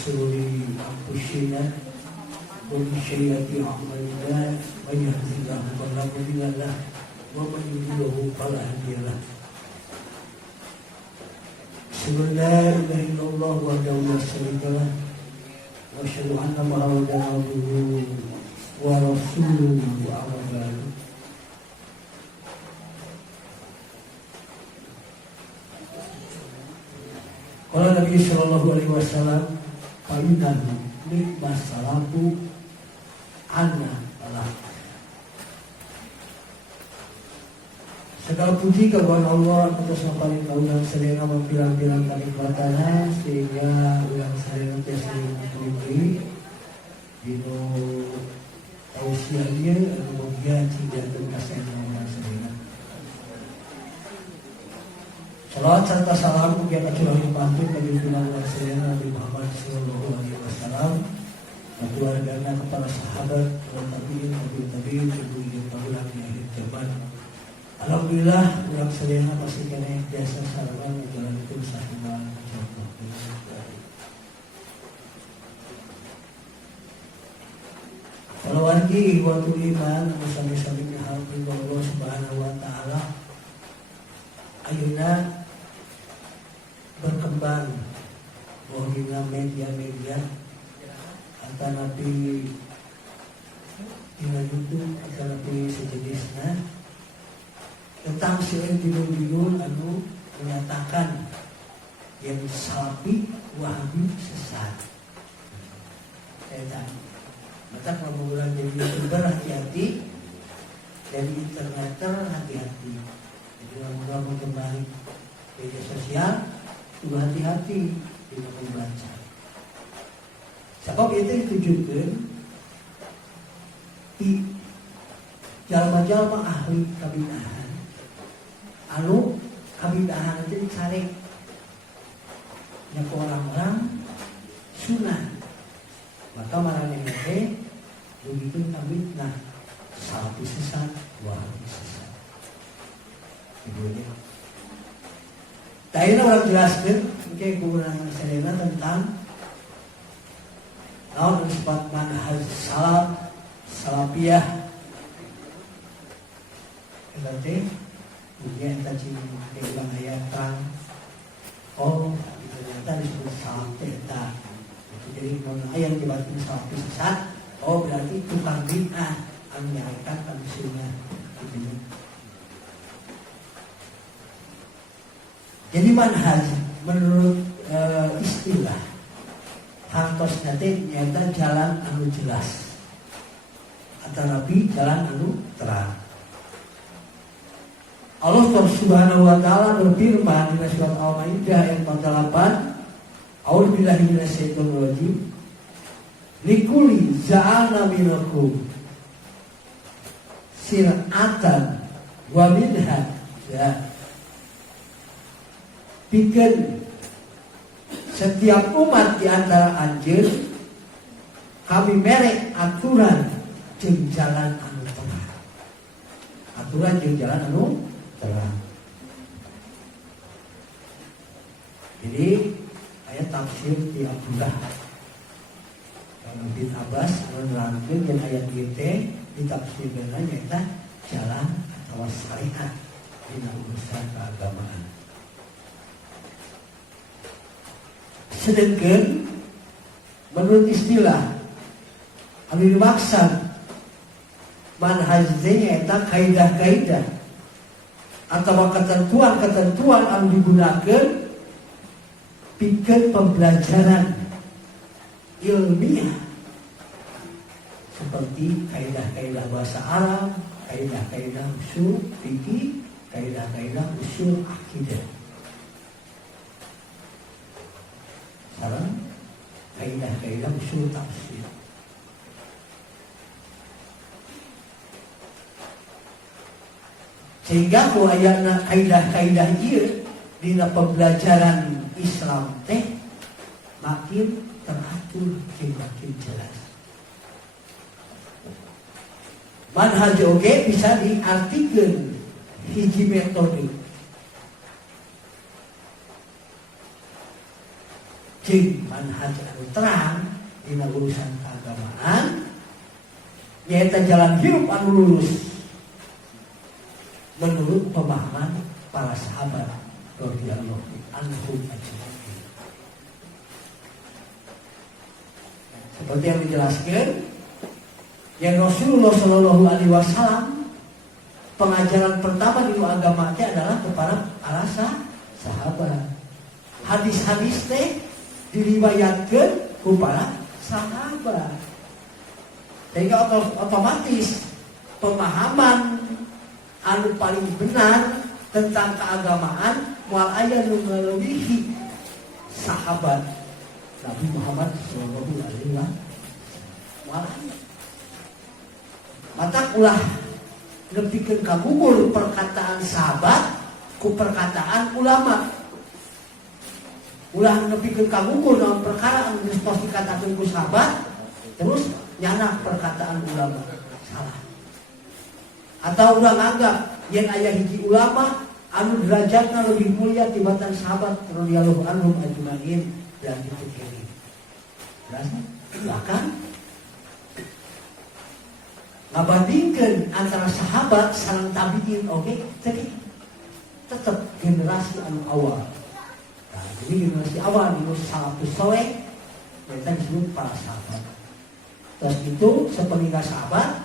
شرور أنفسنا ومن سيئات أعمالنا من يهده الله فلا مضل له ومن يضلل فلا هادي له أشهد أن لا إله إلا الله وحده لا شريك له وأشهد أن محمدا عبده ورسوله أما بعد Qala Nabi sallallahu alaihi wasallam fa innahu nikmas salatu anna Allah. Segala puji kepada Allah atas yang paling kaulah selera membilang-bilang kenikmatannya sehingga ulang saya sering memberi dino tausiah dia kemudian tidak terkasih dengan selera. Salawat serta salam kepada curahnya pantun bagi pimpinan selera Nabi Muhammad sallallahu alaihi wasallam, keluarganya, kepada sahabat, tabi'in, tabi'in, ibu-ibu taulah di akhir zaman. Alhamdulillah ulang selera masih kena biasa sarana jalan itu sahabat contoh. Kalau lagi waktu iman bersama-sama hati Allah Subhanahu wa taala ayeuna berkembang wahina media-media antara nabi dina YouTube antara nabi sejenisnya tentang sieun bingung-bingung anu menyatakan yang salafi wahabi sesat. Eta maka kalau bulan jadi YouTuber hati-hati, dari interneter hati-hati. Jadi kalau mau kembali media sosial juga hati-hati tidak membaca. Sebab itu ditujukan di jalma-jalma ahli kabidahan. Anu kabidahan itu dicari ke orang-orang sunnah. Maka marahnya itu begitu kabidnah salafi sesat, wahabi sesat. Itu tadi orang jelaskan, mungkin kegunaan selena tentang naon sifat manhaj salaf, salafiyah. Berarti mungkin kita cuma ulang ayat terang. Oh, ternyata disebut salaf teta. Jadi kalau ayat dibatin salafi sesat, oh berarti tukang bid'ah menyarankan kondisinya. Jadi manhaj menurut istilah hartos nanti nyata jalan anu jelas atau nabi jalan anu terang. Allah Subhanahu wa taala berfirman di surat Al-Maidah ayat 48, A'udzubillahi minasyaitonir rajim. Likuli ja'alna minakum sir'atan wa minhaj. Ya. Bikin setiap umat di antara anjeun kami merek aturan jeung jalan anu terang. Aturan jeung jalan anu terang. Jadi ayat tafsir di Abdullah bin Abbas menerangkan dan ayat itu ditafsirkan nyata jalan atau syariat di urusan keagamaan. Sedangkan menurut istilah anu dimaksud manhaj nyata kaidah-kaidah atau ketentuan-ketentuan anu digunakan bikin pembelajaran ilmiah seperti kaidah-kaidah bahasa Arab, kaidah-kaidah usul fikih, kaidah-kaidah usul akidah. Sekarang kaidah-kaidah usul tafsir. Sehingga ku ayana kaidah-kaidah ieu dina pembelajaran Islam teh makin teratur jeung makin jelas. Manhaj oge bisa diartikeun hiji metode. jeung manhaj anu terang dina urusan keagamaan nyaeta jalan hidup anu lurus menurut pemahaman para sahabat radhiyallahu anhum ajmain. Seperti yang dijelaskan yang Rasulullah Shallallahu Alaihi Wasallam pengajaran pertama di agama adalah kepada para sahabat. Hadis-hadis teh diriwayatkan kepada sahabat. Sehingga otomatis pemahaman anu paling benar tentang keagamaan moal aya nu ngalebihi sahabat Nabi Muhammad sallallahu alaihi wasallam. Mata ulah nepikeun kagugur perkataan sahabat ku perkataan ulama. Ulah nepikeun kagugur dalam perkara anu geus tos dikatakeun ku sahabat terus nyana perkataan ulama salah. Atau ulah nganggap yen aya hiji ulama anu derajatna lebih mulia tibatan sahabat radhiyallahu anhum ajmain dan dipikiri. Bahkan ngabandingkeun antara sahabat sareng tabiin tapi tetap generasi anu awal. Nah, jadi generasi awal di salafus saleh kita disebut para sahabat. Terus itu sepeninggal sahabat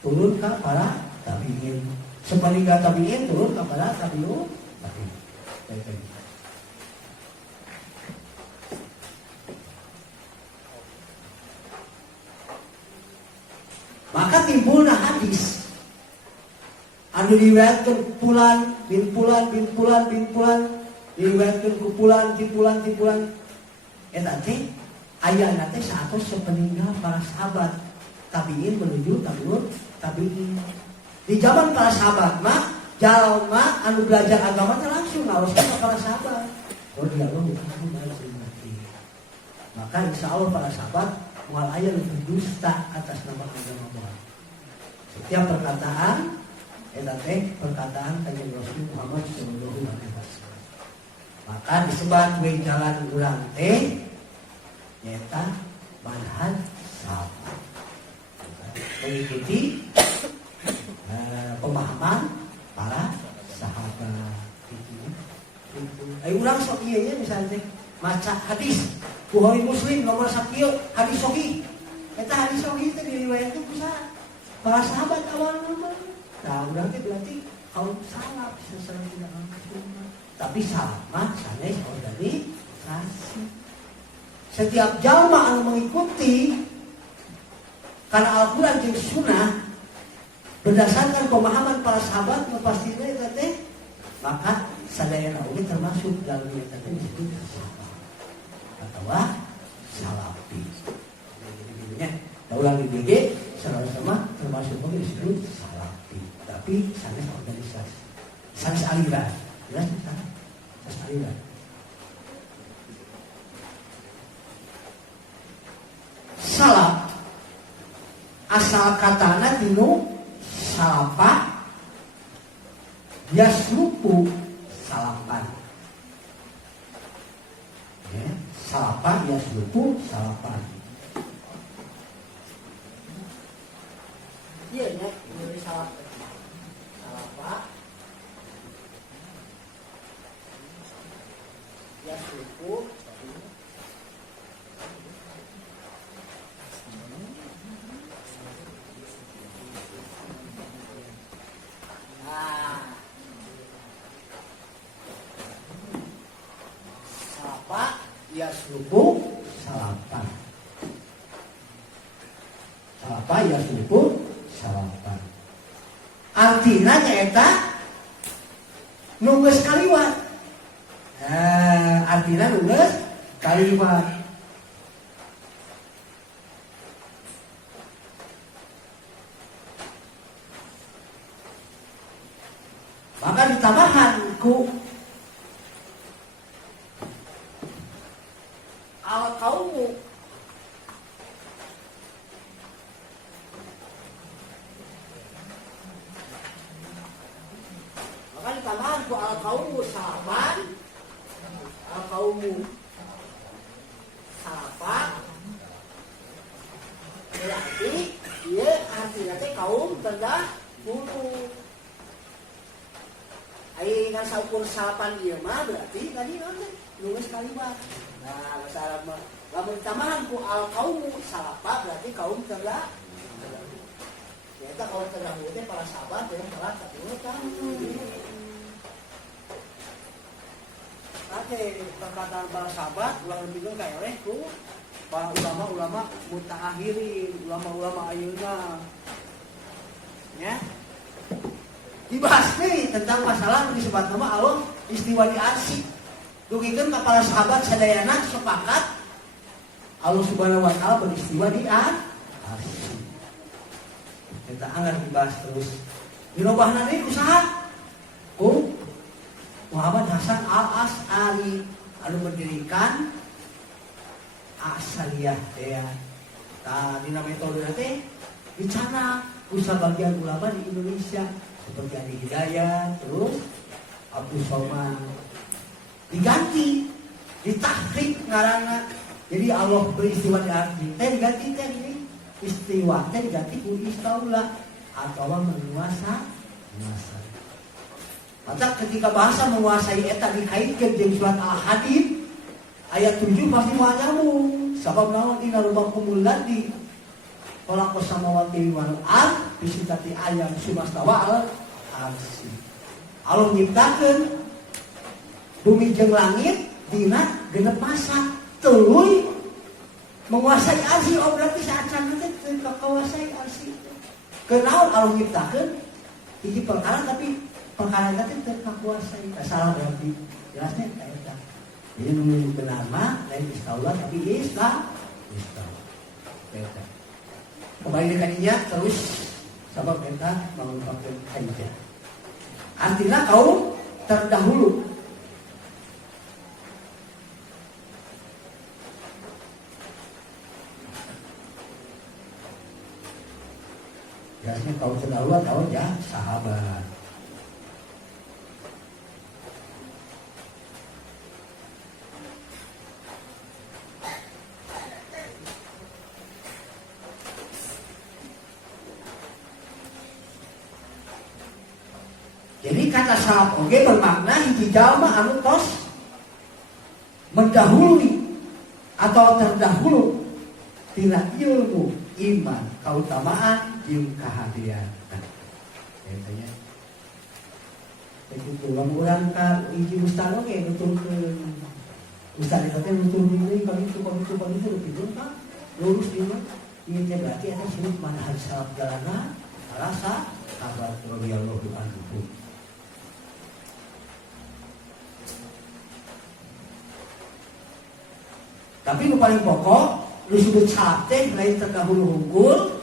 turun ke para tabiin. Sepeninggal tabiin turun ke para tabiun. Maka timbulna hadis anu diriwayatkeun pulan bin pulan bin pulan bin pulan diriwayatkeun ku pulan timpulan eta teh ayana teh satos sepeninggal para sahabat tabiin menuju tabiin. Di zaman para sahabat mah jalma anu belajar agama teh langsung ngaoskeun ka para sahabat. Radhiyallahu anhum ajmain. Maka insyaallah para sahabat moal aya lebih dusta atas nama agama Tuhan. Setiap perkataan eta teh perkataan kanjeng Rasul Muhammad sallallahu alaihi wasallam. Maka disebut we jalan urang teh nyaeta manhaj sahabat. Mengikuti pemahaman para sahabat itu. Ayo urang sok ieu nya misalnya maca hadis Bukhari Muslim nomor 1 hadis sahih. Eta hadis sahih teh diriwayatkeun ku para sahabat awal nama. Nah, urang teh berarti kaum salaf secara tidak langsung. Tapi salaf mah sanes organisasi. Setiap jalma anu mengikuti karena Al-Qur'an jeung Sunnah berdasarkan pemahaman para sahabat pasti eta teh maka sadayana oge termasuk dalam eta teh disebut sahabat atau salafi. Jadi ulang di BG sama-sama termasuk oge disebut salafi. Tapi sanes organisasi, sanes aliran, jelas sanes aliran. Salaf asal katana dinu salapa yasluku salapan. Ya, salapa yasluku salapan. Iya nya dari salap. Salapa yasluku yasluku salapan. Salapa yasluku salapan. Artina nyaeta nu geus kaliwat. Artina nu geus kaliwat. Maka ditambahan ku al-qaumu maka ditambahan ku al-qaumu sahabat al-qaumu berarti ieu artinya teh kaum terdahulu. Ai ngan saukur salapan ieu mah berarti tadi naon teh nulis kalimat. Nah, bahasa Arab mah lamun tamahan ku al kaumu salapa berarti kaum terdahulu. Eta kaum terdahulu teh para sahabat yang telah terutama. Oke, perkataan para sahabat ulah lebih kayak oleh ku para ulama-ulama mutaakhirin, ulama-ulama ayeuna. Ya. Dibahas nih tentang masalah yang disebut nama Allah istiwa di arsy. Dugikeun ka para sahabat sadayana sepakat Allah Subhanahu wa taala beristiwa di arsy. Kita anggar dibahas terus. Dirobahna deui usaha ku Muhammad Hasan Al-Asy'ari anu mendirikan Asy'ariyah teh. Tah dina metode teh dicana ku sabagian ulama di Indonesia seperti Adi Hidayat, terus Abdul Somad diganti, ditahrif ngaranna. Jadi Allah beristiwa di arti teh diganti teh ini istiwa teh diganti ku istaula atau menguasa. Maka ketika bahasa menguasai eta dikaitkan jeung surat Al-Hadid ayat 7 pasti moal nyambung. Sabab naon inna rabbakumul ladzi khalaqas samawati wal ardh bi sittati ayam sumastawa al-arsy. Allah nyiptakeun bumi jeung langit dina 6 masa. Tuluy menguasai arsy oh berarti saacana teh teu kakuasai arsy. Kenaon Allah nyiptakeun hiji perkara tapi perkara itu terkuasai, salah berarti jelasnya kayak itu. Jadi menurut benar mah lain istaula tapi istaula. Kembali dekaninya terus sabab kita mengungkapkan aja. Artinya kaum terdahulu. Jelasnya kaum terdahulu atau ya sahabat. Jadi kata salaf oge bermakna hiji jalma anu tos mendahului atau terdahulu tina ilmu, iman, kautamaan, jeung kahadiran. Katanya. Begitu lamun urang ka hiji ustaz oge nuturkeun. Ustaz eta teh nutur deui ka kitu kitu ka lurus ieu. Ieu teh berarti eta disebut manhaj salaf jalana alasa sahabat radhiyallahu anhum. Tapi yang paling pokok disebut salaf teh lain terdahulu unggul.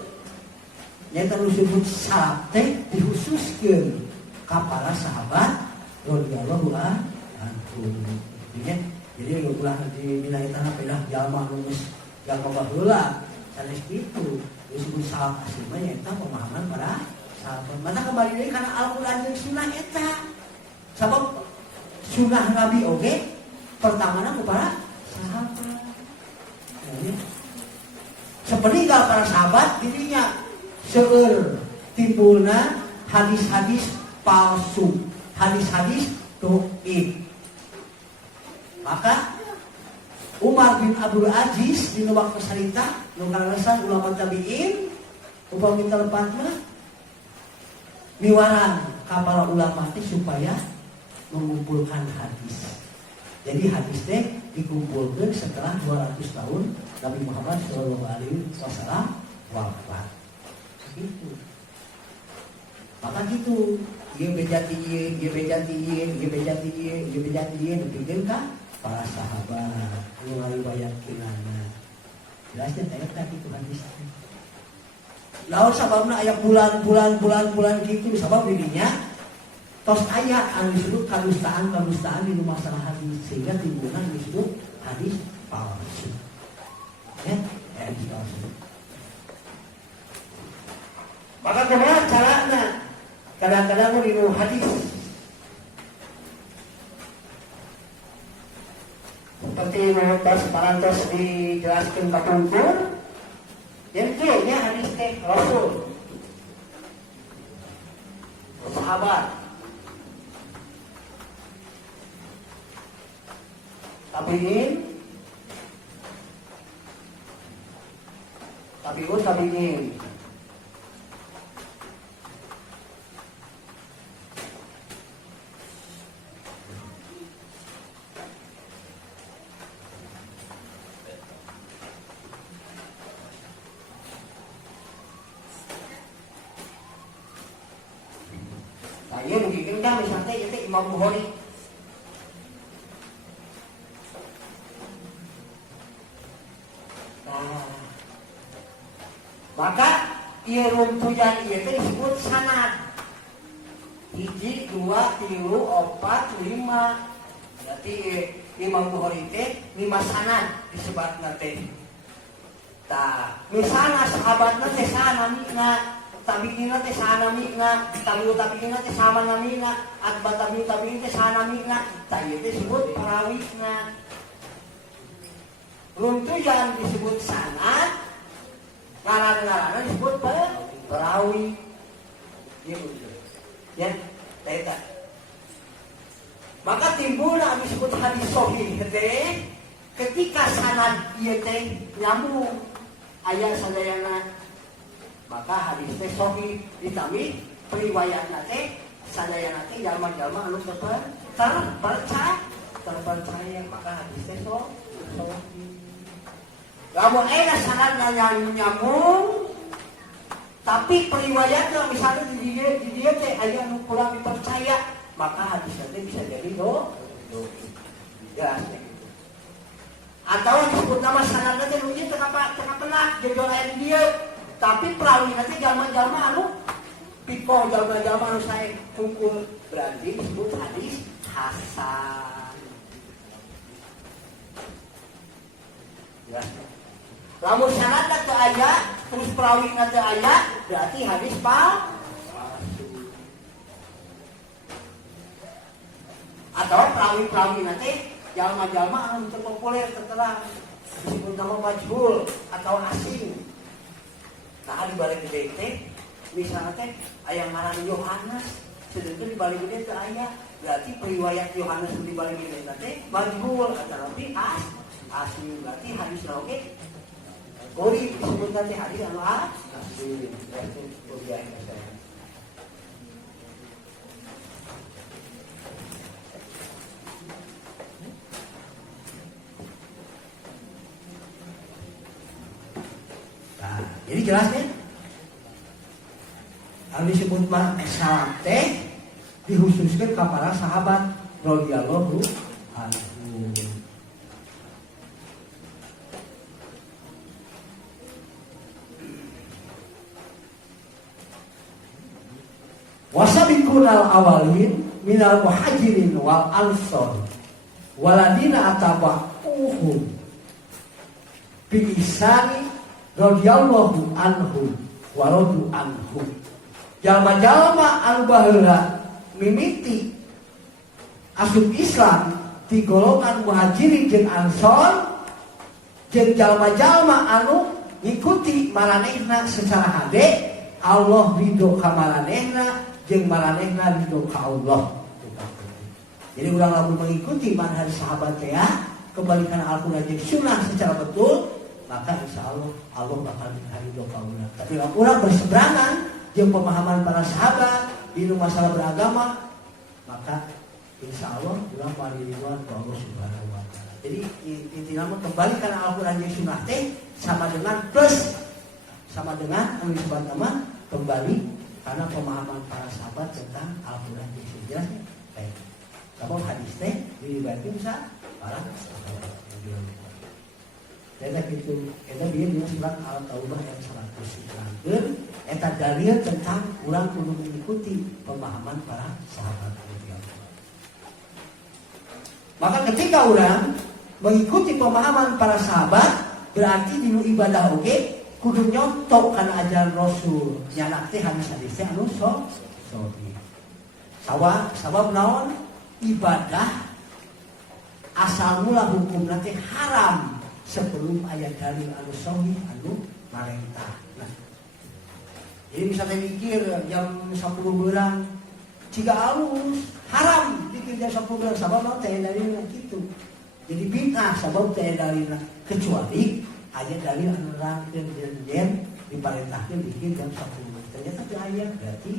Yang disebut salaf teh dikhususkeun ka para sahabat radhiyallahu anhum. Jadi ulah di bina eta pedah jalma nu geus jalma baheula sanes kitu disebut salaf asli mah eta pemahaman para sahabat. Mata kembali deui kana Al-Qur'an jeung Sunnah eta. Sabab Sunnah Nabi oge pertamana ku para sahabat. Sepeninggal para sahabat dirinya seueur timbulna hadis-hadis palsu, hadis-hadis dhaif. Maka Umar bin Abdul Aziz dina waktu sarita nu kalasan ulama tabi'in upami telepatna miwaran ka para ulama teh supaya mengumpulkan hadis. Jadi hadis teh dikumpulkan setelah 200 tahun Nabi Muhammad SAW wafat. Gitu. Maka gitu, ieu bejati dipikeun ka para sahabat nu ngariwayatkeunana. Jelasnya eta kitu hadis. Lawan sababna aya bulan kitu sabab dirinya tos aya anu disebut kadustaan di masalah hadis sehingga timbulna disebut hadis palsu. Ya, hadis palsu. Maka kumaha carana? Kadang-kadang dinu hadis seperti parantos dijelaskan kapungkur Yang nya hadis teh Rasul, sahabat. Tabiin, tabiin. Saya mungkin kan misalnya itu Imam Bukhari. Maka ia runtuyan ia itu disebut sanad. 1, 2, 3, 4, 5. Berarti Imam Bukhari teh 5 sanad disebutna teh. Tah, misalnya sahabatna teh sanamina, tabi'ina teh sanamina, tabi'ina teh sama namina, atba tabi'in teh sanamina, tah ieu teh disebut parawina. Runtuyan disebut sanad. Ngaran-ngaran disebut perawi. Ya, eta. Maka timbulna disebut hadis sahih teh ketika sanad ieu teh nyambung aya sadayana. Maka hadis teh sahih ditami periwayatna teh sadayana teh jalma-jalma anu terpercaya, maka hadis teh sahih. Lamun aya sanadna yang nyambung tapi periwayatna misalnya di dia teh aya anu kurang dipercaya, maka hadis teh bisa jadi jelas gitu. Atau disebut nama sanadna teh nu ieu teu kena jeung aya di dieu, tapi perawina teh jalma-jalma anu piko, jalma-jalma anu sae hukum, berarti disebut hadis hasan. Jelas. Lamun sanadna teu aya, terus perawina teu aya, berarti hadis palsu. Atau perawi-perawina teh jalma-jalma anu teu populer terterang, disebut nama majhul atau asing. Nah, di balik gede teh misalnya teh aya ngaran Yohanes, sedengkeun di balik gede teu aya, berarti periwayat Yohanes di balik gede teh majhul atau lebih asing, berarti hadis oge Gori disebut nanti hadis anu asli, berarti kuliah saya. Nah, jadi jelasnya anu disebut mah salaf teh dikhususkeun ka para sahabat radhiyallahu anhu. Wasabiqunal awalin minal muhajirin wal ansor waladina ataba'uhum bi ihsani radhiyallahu anhum wa radu anhum. Jalma-jalma anu baheula mimiti asup Islam di golongan muhajirin jeung ansor jeung jalma-jalma anu ngikuti maranehna secara hade, Allah ridho ka maranehna jeung maranehna ridho ka Allah. Jadi urang lamun mengikuti manhaj sahabat teh kebalikan Al-Qur'an jeung sunnah secara betul, maka insyaallah Allah bakal ridho ka urang. Tapi lamun urang berseberangan jeung pemahaman para sahabat di masalah beragama, maka insyaallah urang mari ridwan ka Allah Subhanahu wa taala. Jadi intina mah kebalikan Al-Qur'an jeung sunnah teh sama dengan plus, sama dengan anu disebut nama kembali karena pemahaman para sahabat tentang Al-Qur'an dan Sunnah. Baik. Kalau hadis teh diriwayatkeun sa para sahabat. Eta kitu, eta dia di surat Al-Taubah ayat 109. Eta dalil tentang urang kudu mengikuti pemahaman para sahabat. Maka ketika urang mengikuti pemahaman para sahabat, berarti di ibadah oge kudu nyontok kana ajaran Rasul. Nyanak teh hadis-hadis teh anu sahih. Sabab naon? Ibadah asal mula hukumna teh haram sebelum aya dalil anu sahih anu marentah. Nah, jadi misalnya mikir jam 10 bulan, jika alus haram pikir jam 10 bulan, sabab mau teh dalilna gitu. Jadi bid'ah sabab teh dalilna, kecuali aya dalil anu nerangkeun jen diparentahkeun bikin jam 10 bulan. Ternyata teu aya, berarti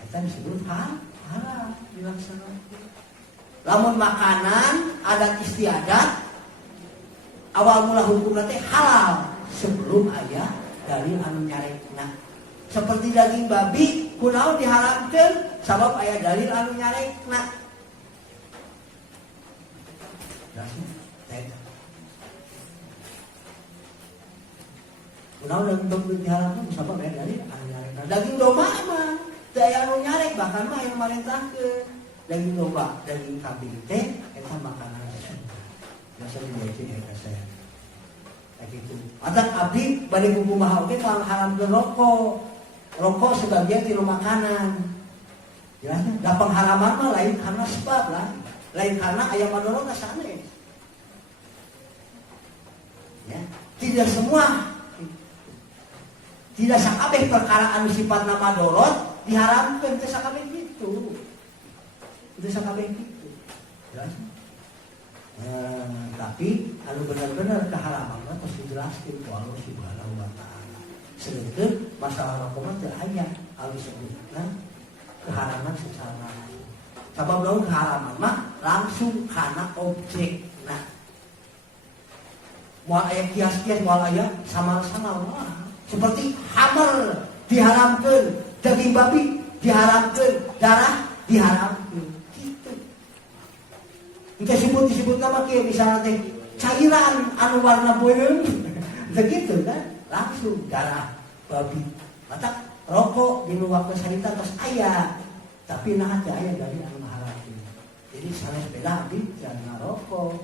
eta disebut haram dilaksanakan. Lamun makanan adat istiadat awal mula hukumna teh halal sebelum aya dalil anu nyarekna. Seperti daging babi kunaon diharamkeun sabab aya dalil anu nyarekna. Kunaon daging babi diharamkeun sabab aya dalil anu nyarekna. Daging domba mah teu aya anu nyarek, bahkan mah aya marentahkeun. Daging domba, daging kambing teh eta makanan biasa dibaca eta saya. Gitu. Adak abdi bade buku mahal oge kalau haram ke rokok. Rokok sebagian tiru makanan. Jelasnya, da pengharaman mah lain karena sebab lah. Lain karena aya madorot sanes. Ya, tidak semua. Tidak sakabeh perkara anu sifatna madorot diharamkeun teh sakabeh gitu. Itu sakabeh gitu. Jelasnya. Tapi anu benar-benar keharaman terus dijelaskan ku Allah Subhanahu wa taala. Sedangkan masalah rokok teh aya anu sebutna keharaman secara langsung. Sabab lamun keharaman mah langsung kana objek. Nah, moal aya kias-kias moal aya sama-sama mah. Seperti hammer diharamkeun, daging babi diharamkeun, darah diharamkeun. Kita disebut nama kia misalnya teh cairan anu warna beung, begitu kan? Langsung darah babi. Mata rokok di waktu sarita terus aya, tapi nah teh aya dari anu haram. Jadi sanes beda abdi jangan rokok.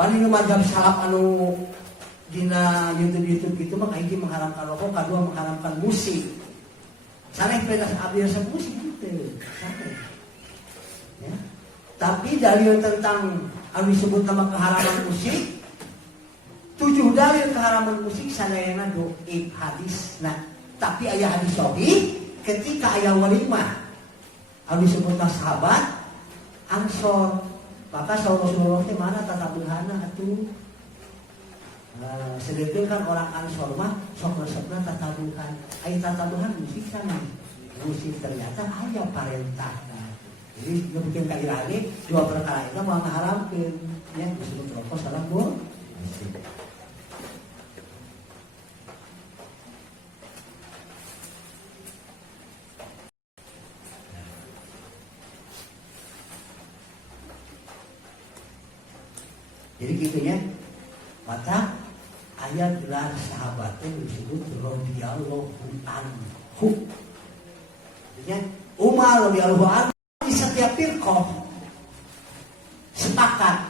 Paling mazhab salaf anu dina YouTube gitu mah kayak mengharamkan rokok, kedua mengharamkan musik. Sanes beda abdi rasa musik gitu. Ya. Tapi dalil tentang anu disebut nama keharaman musik 7 dalil keharaman musik sadayana dhaif hadis. Nah, tapi aya hadis sahih ketika aya walimah anu disebut sahabat Ansor, maka Rasulullah teh mana tatabuhana atuh. Sedangkan kan orang Ansor mah sok resepna tatabuhan. Aya tatabuhan musik sana. Musik ternyata aya parentah. Jadi bikin kairane dua perkara itu mau mengharamkan ya disebut rokok salah bu. Jadi gitunya maka ayat gelar sahabatnya disebut radhiyallahu anhu. Jadi Umar radhiyallahu anhu di setiap firqah sepakat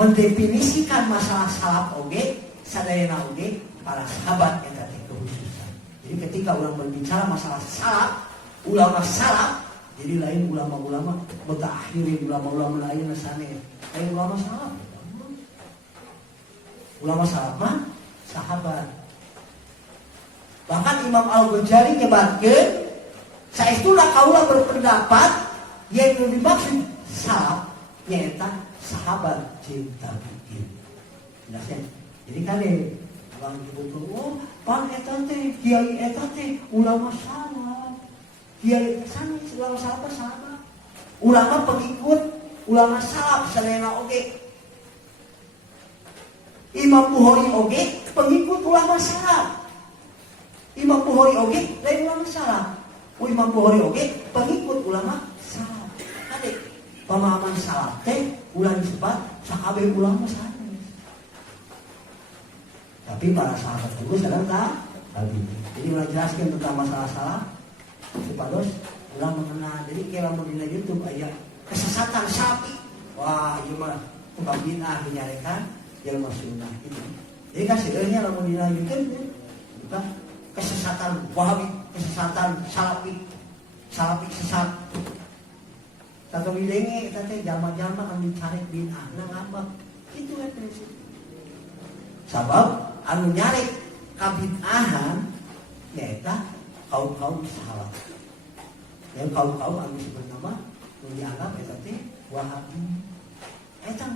mendefinisikan masalah salaf oge sadayana oge para sahabat yang tadi kekhususan. Jadi ketika orang berbicara masalah salaf, ulama salaf, jadi lain ulama-ulama mutaakhirin, ulama-ulama lain sanes, lain ulama salaf. Ulama salaf mah sahabat. Bahkan Imam Al-Ghazali nyebatkeun saestuna kaula berpendapat yang dimaksud salaf nyaeta sahabat cinta tabi'in. Jelasnya. Jadi kan orang nyebut oh, pan eta teh kiai eta teh ulama salaf. Kiai sanes ulama salaf sahabat. Ulama pengikut ulama salaf sadayana oge. Imam Bukhari oge pengikut ulama salaf. Imam Bukhari oge lain ulama salaf. Imam Bukhari oge pengikut ulama salaf. Ade pemahaman salaf teh ulah disebut sakabeh ulama sanes. Tapi para sahabat itu sedang tak tadi. Jadi ulah jelaskan tentang masalah salaf supados ulah mengenal. Jadi kalau mau di YouTube aya kesesatan sapi. Wah, ieu mah tukang bid'ah dinyarekan ilmu sunnah itu. Jadi kan sebenarnya lamun dilanjutkan bukan kesesatan Wahabi, kesesatan Salafi sesat. Kata bilenge kita teh jalma-jalma kan dicari bid'ah, nah ngapa? Itu kan prinsip. Sabab anu nyarek kabid'ahan nyaeta kaum-kaum salah. Yang kaum-kaum anu sebenarnya nu dianggap eta teh Wahabi. Eta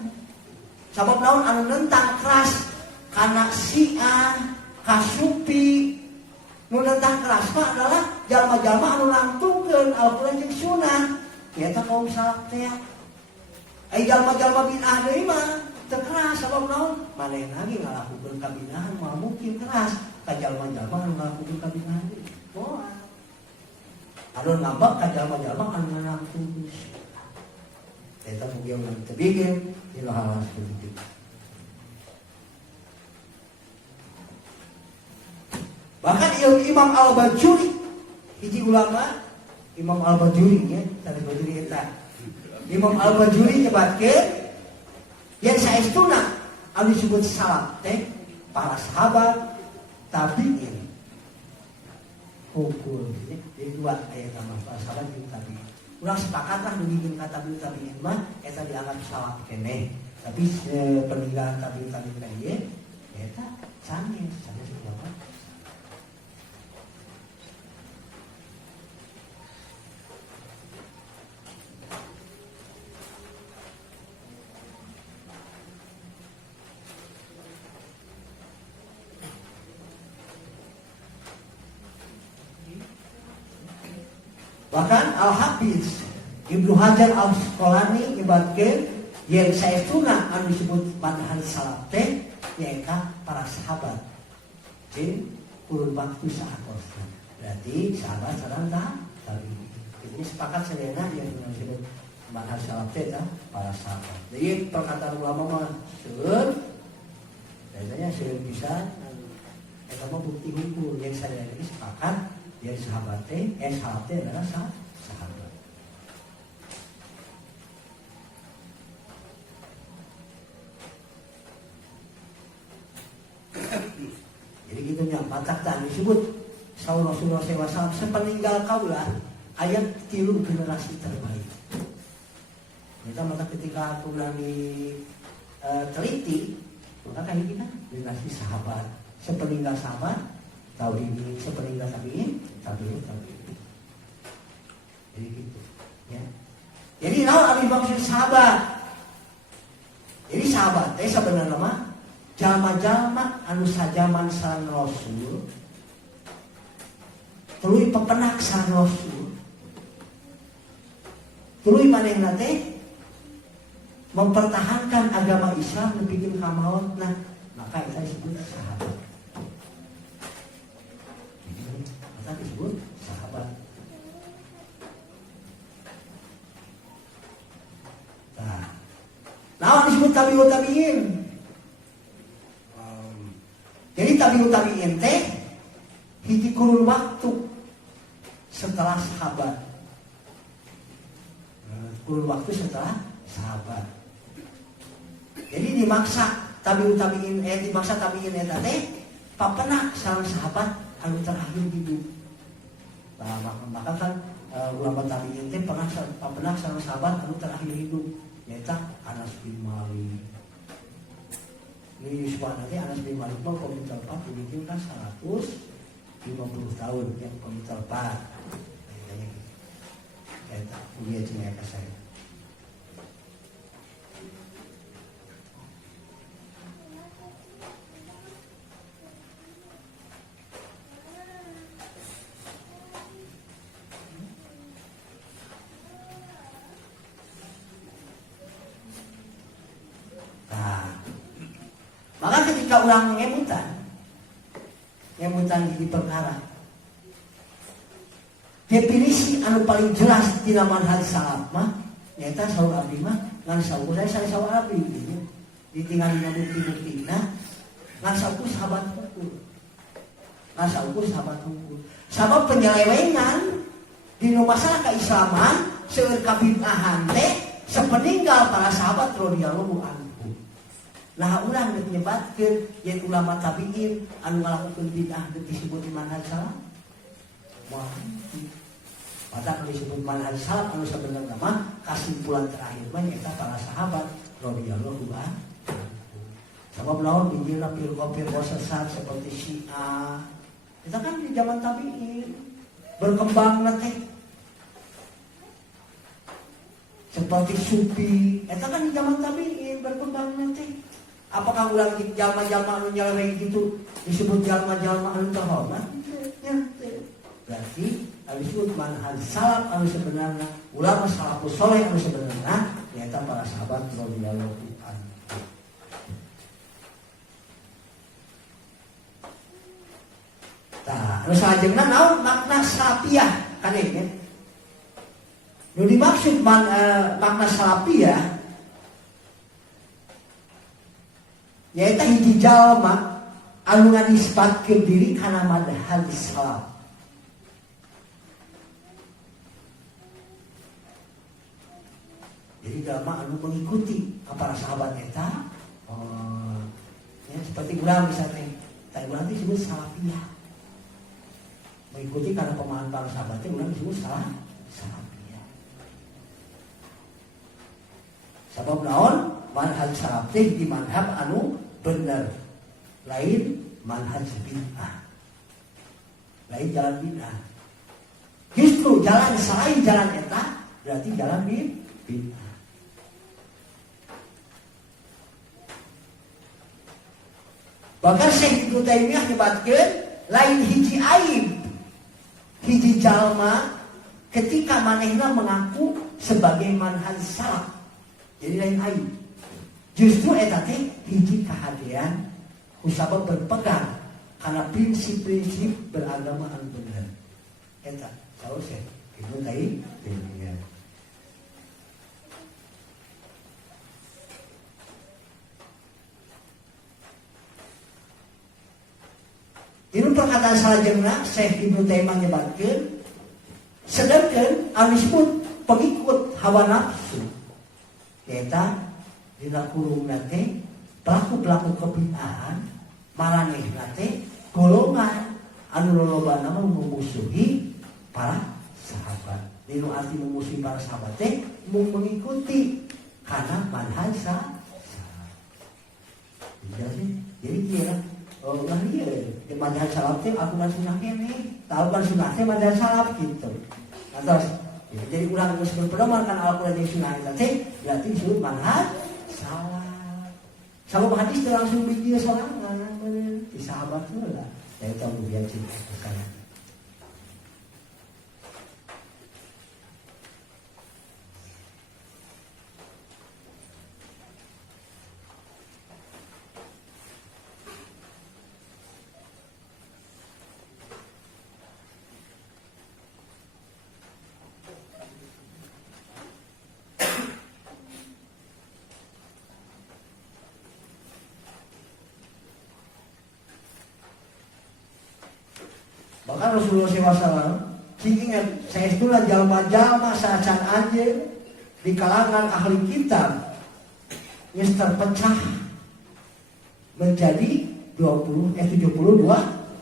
sabab naon anu nentang keras kana Syiah, Kasufi. Nu nentang keras mah adalah jalma-jalma anu langtungkeun Al-Qur'an jeung Sunnah. Eta kaum salaf teh. Jalma-jalma bid'ah deui mah teu keras sabab naon? Manehna ge ngalakukeun kabid'ahan mah mungkin keras ka jalma-jalma anu ngalakukeun kabid'ahan deui. Moal. Anu ngambek ka jalma-jalma anu ngalakukeun. Eta mugia urang teu bikin dina hal seperti itu. Bahkan Imam Al-Bajuri, hiji ulama Imam Al-Bajuri ya, tadi Bajuri eta. Imam Al-Bajuri nyebatkeun yen saestuna anu disebut salaf teh para sahabat tabi'in. Hukum jadi dua aya tambah para sahabat jeung tabi'in. Urang sepakat lah nunggikeun ka tabi'in mah eta dianggap salaf keneh. Tapi peninggalan tabi'in ieu eta sanes ulama. Bahkan Al-Hafiz Ibnu Hajar Al-Asqalani nyebatkeun yen saestuna anu disebut manhaj salaf teh nyaeta para sahabat. Jeung kurun waktu sahatosna. Berarti sahabat sareng tabi'in. Jadi sepakat sadayana yang disebut manhaj salaf teh para sahabat. Jadi perkataan ulama mah seueur biasanya seueur pisan eta mah bukti hukum yang sadayana sepakat yang sahabat teh salaf teh adalah sahabat. Jadi gitu nya batak tadi disebut saur Rasulullah SAW sepeninggal kaulah ayat 3 generasi terbaik. Kita maka ketika aku lagi teliti maka kayak gini generasi sahabat sepeninggal sahabat tahu ini sepeninggal tabi'in. Jadi gitu ya. Jadi naon abi maksud sahabat? Jadi sahabat teh sebenarnya mah jalma-jalma anu sajaman sareng Rasul tuluy pepenak sareng Rasul. Tuluy manehna teh mempertahankan agama Islam nepikeun ka maotna, maka itu disebut sahabat. Disebut sahabat. Nah disebut tabi'in. Jadi tabi'in teh hiji kurun waktu setelah sahabat. Kurun waktu setelah sahabat. Jadi dimaksa tabi'in eta teh papenak sareng sahabat anu terakhir hidup. Nah, maka kan ulama tabi'in teh pernah sareng sahabat anu terakhir hidup nyaeta Anas bin Malik. Ini sebenarnya Anas bin Malik mah komentar 4 dibikin kan 150 tahun yang komentar 4. Nyaeta kuliah cenah ka saya. Maka ketika orang ngemutan di perkara definisi anu paling jelas tina manhaj salaf mah nyaeta saur abdi mah ngan saur saya saur abdi gitu. Ditinggal dina bukti-buktina ngan saur sahabat hukum. Sabab penyelewengan di masalah keislaman seueur kabid'ahan teh sepeninggal para sahabat radhiyallahu anhu. Nah urang geus nyebatkeun yen ulama tabi'in anu ngalakukeun bid'ah disebut manhaj salaf. Moal padahal disebut manhaj salaf anu sabenerna mah kasimpulan terakhir mah nyaeta para sahabat radhiyallahu anhu. Sabab naon bijilna firqah sesat seperti Syiah. Kita kan di zaman tabi'in berkembang teh seperti Sufi. Kita kan di zaman tabi'in berkembang teh. Apakah ulang di jalma-jalma anu nyeleweng gitu disebut jalma-jalma anu terhormat? Berarti disebut manhaj salaf anu sebenarnya, ulama salafus saleh anu sebenarnya nyata para sahabat radhiyallahu anhum. Tah, anu salajengna naon makna salafiyah kan ya? Nu dimaksud makna salafiyah yaitu hiji jalma anu nganisbatkeun diri kana madhab salaf. Jadi jalma anu mengikuti para sahabat eta, ya, seperti urang misalnya, tadi urang disebut salafiyah. Mengikuti karena pemahaman para sahabatnya urang disebut salafiyah. Sabab naon? Manhaj salaf teh di manhaj anu bener, lain manhaj bid'ah, lain jalan bid'ah. Justru jalan selain jalan eta berarti jalan bid'ah. Bahkan Syekh Ibnu Taimiyah nyebatkeun lain hiji aib hiji jalma ketika manehna mengaku sebagai manhaj salaf. Jadi lain aib. Justru eta teh hiji kahadean kusabab berpegang karena prinsip-prinsip beragama anu bener. Eta saur Syekh Ibnu Taimiyah. Ini perkataan salajengna Syekh Ibnu Taimiyah nyebatkeun sedangkan anu disebut pengikut hawa nafsu eta dina kurungna teh pelaku-pelaku kebid'ahan maranehna teh golongan anu lolobana memusuhi para sahabat. Dinu arti memusuhi para sahabat teh mengikuti karena manhaj salaf. Jadi kira oh lah iya, di manhaj salaf teh aturan sunnah kene, tahu kan sunnah teh manhaj salaf gitu. Atau jadi ulang geus berpedoman kan Al-Qur'an jeung sunnah eta teh berarti disebut manhaj salaf. Sabab hadis teh langsung bieu sorangan bener di sahabat heula. Ya eta kemudian ceritakan. Bahkan Rasulullah SAW ingat saya itulah jalma-jalma saacan anjeun di kalangan ahli kitab yang terpecah menjadi 72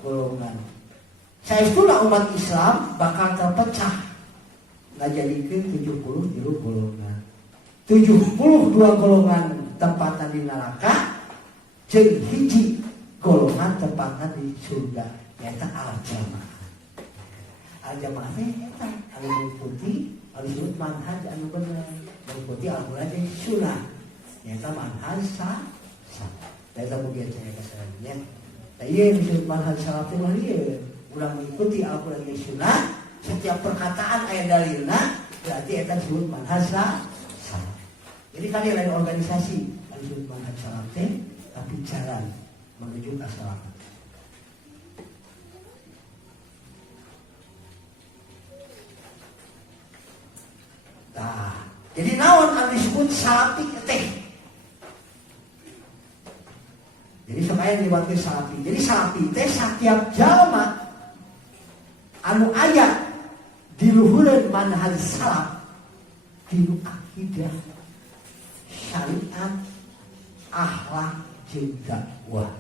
golongan. Saya itulah umat Islam bakal terpecah ngajadikeun 73 golongan. 72 golongan tempatan di neraka jeung hiji golongan tempatan di surga. Eta al-jamaah. Al-jamaah teh eta anu mengikuti anu disebut manhaj anu bener, mengikuti Al-Qur'an jeung sunnah. Eta manhaj salaf. Eta mugia cenah kasarannya. Tah ieu disebut manhaj salaf teh mah ieu, ulah mengikuti Al-Qur'an jeung sunnah, setiap perkataan aya dalilna, berarti eta disebut manhaj salaf. Jadi kan lain organisasi anu disebut manhaj salaf teh, tapi jalan menuju ke salaf. Nah, jadi naon anu disebut salafi teh. Jadi supaya diwakil salafi. Jadi salafi teh setiap jalma anu aya di luhureun manhaj salaf dinu akidah, syariat, akhlak jeung dakwah.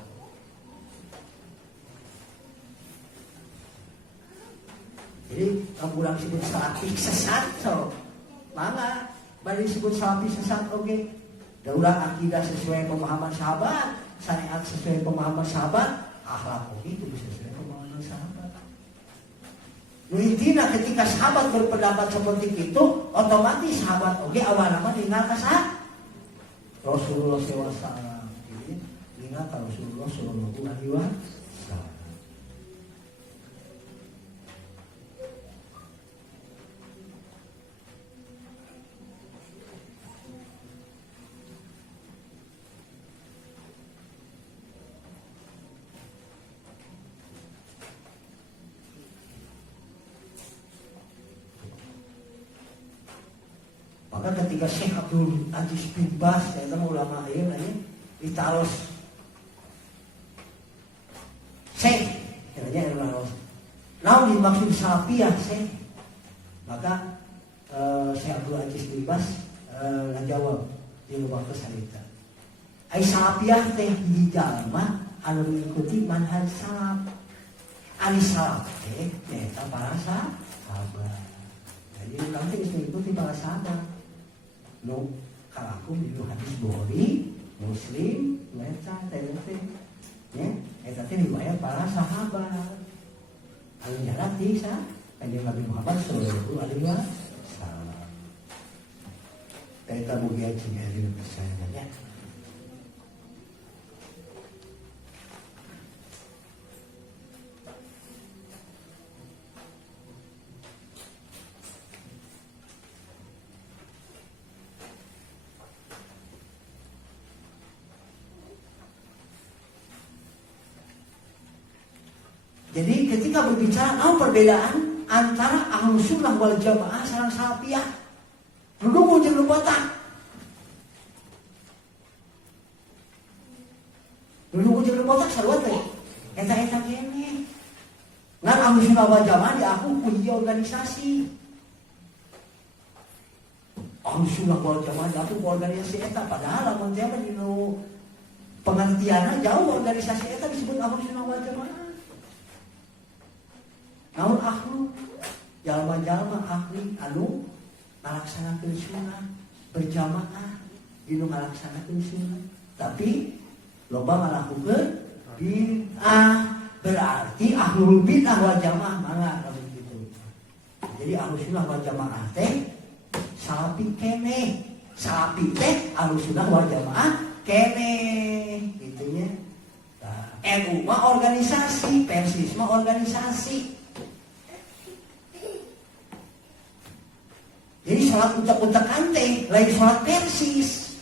Jadi kamu disebut salafi sesat so. Mangga bari disebut salafi sesat oge. Daulah akidah sesuai pemahaman sahabat, syariat sesuai pemahaman sahabat, akhlak itu sesuai pemahaman sahabat. Intinya ketika sahabat berpendapat seperti itu, otomatis sahabat awal nama tinggal kasar Rasulullah SAW. Ingat Rasulullah SAW. Maka ketika Syekh Abdul Aziz bin Baz, saya tahu ulama ini ditaros Syekh, katanya ulama. Nah dimaksud salafiyah Syekh. Maka Syekh Abdul Aziz bin Baz ngajawab di waktu salita. Ai salafiyah teh di jalma anu mengikuti manhaj salaf. Ani salaf teh eta para sahabat. Jadi nanti mengikuti para sahabat. No, kalakum itu hadis Bukhari, Muslim, Mecca, Tengte, ya, tadi riwayat para sahabat. Al nyarat bisa, Kanjeng Nabi Muhammad Sallallahu Alaihi Wasallam. Kita mulia cingari kesayangannya. Jadi ketika berbicara perbedaan antara Ahlus Sunnah wal Jamaah sareng salafiyah, duduk jeung leupotak. Duduk jeung leupotak sarua teh. Eta kene. Ngan Ahlus Sunnah wal Jamaah diaku ku hiji organisasi. Ahlus Sunnah wal Jamaah diaku ku organisasi eta padahal lamun teh dinu pengertianna jauh organisasi eta disebut Ahlus Sunnah wal Jamaah. Namun ahlu jalma-jalma ahli anu ngalaksanakeun sunnah berjamaah dinu ngalaksanakeun sunnah tapi loba ngalakukeun bid'ah berarti ahlul bid'ah wal jamaah mana begitu. Jadi ahlus sunnah wal jamaah teh salafi kene, salafi teh ahlus sunnah wal jamaah kene gitu nya. NU mah organisasi, Persis mah organisasi. Jadi sholat utak-utakan teh lain sholat Persis.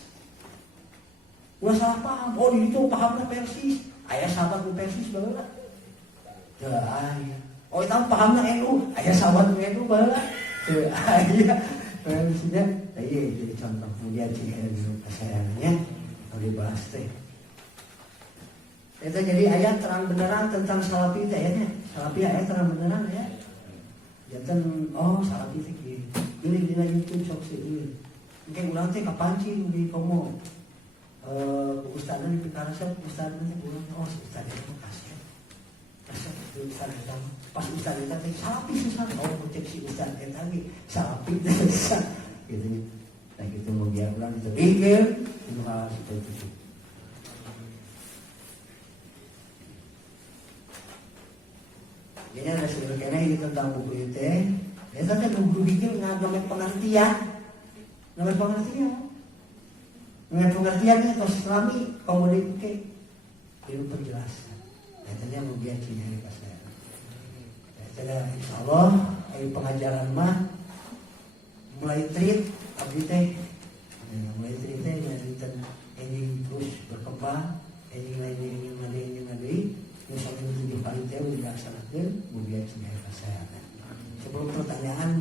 Ulah salah paham. Oh di itu pahamnya Persis. Ayah sahabat ku Persis baheula. Teu aya. Oh itu pahamnya NU. Ayah sahabat ku NU baheula. Teu aya. Persisnya ieu jadi contoh kemudian ciri dulu kesayangannya kalau dibahas teh. Itu jadi ayat terang beneran tentang salafi teh ya. Salafi ayat terang beneran ya. Janten salafi teh kieu. Ini dina YouTube sok seueur. Engke urang teh kapancing di komo. Ustazna di pikarasep, ustazna teh urang ustaz eta kasih. Kasih itu ustaz eta. Pas ustaz eta teh salafi susah cek si ustaz eta ge salafi teh susah. Gitu. Nah gitu mau biar urang itu pikir itu hal seperti itu. Jadi ada sebenarnya ini tentang buku itu. Eta teh kudu bikin namanya pengertian. Namanya pengertian. Namanya pengertian itu Islami komunikasi itu penjelasan. Eta nya mau biar cina pas saya. Eta insyaallah pengajaran mah mulai treat abdi teh. Mulai treat teh nyariten ini terus berkembang, ini lain. Yang sampai 7 kali teh dilaksanakeun mau biar cina pas saya. Sebelum pertanyaan